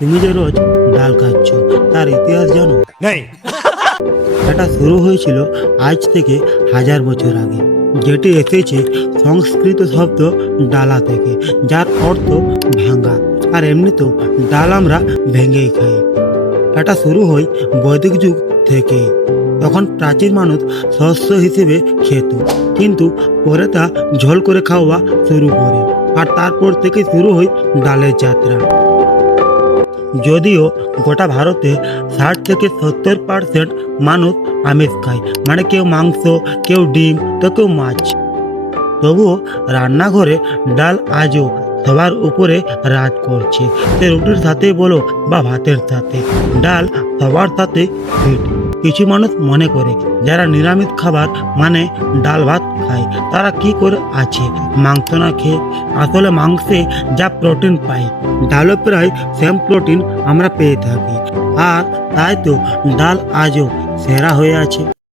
তুমি যে রোজ ডাল খাচ্ছ তার ইতিহাস জানো? नहीं। এটা শুরু হয়েছিল আজ থেকে 1000 বছর আগে, যেটি এসেছে সংস্কৃত শব্দ ডালা থেকে, যার অর্থ ভাঙা। আর এমনিতেও ডাল আমরা ভেঙেই খাই। এটা শুরু হয় বৈদিক যুগ থেকে। তখন প্রাচীন মানুষ শস্য হিসেবে খেত, কিন্তু পরে তা ঝোল করে খাওয়া শুরু করে। আর তারপর থেকে শুরু হয় ডালের যাত্রা। যদিও গোটা ভারতে 60 থেকে 70% মানুষ আমিষ খায়, মানে কেউ মাংস, কেউ ডিম, তো কেউ মাছ। তবুও রান্নাঘরে ডাল আজও সবার উপরে রাজ করছে। সে রুটির সাথে বলো বা ভাতের সাথে, ডাল সবার সাথে ফিট। কিছু মানুষ মনে করে যারা নিরামিষ খাবার মানে ডাল ভাত খায় তারা কি করে আছে মাংস না খেয়ে। আসলে মাংসে যা প্রোটিন পাই, ডালও প্রায় সেম প্রোটিন আমরা পেয়ে থাকি। আর তাই তো ডাল আজও সেরা হয়ে আছে।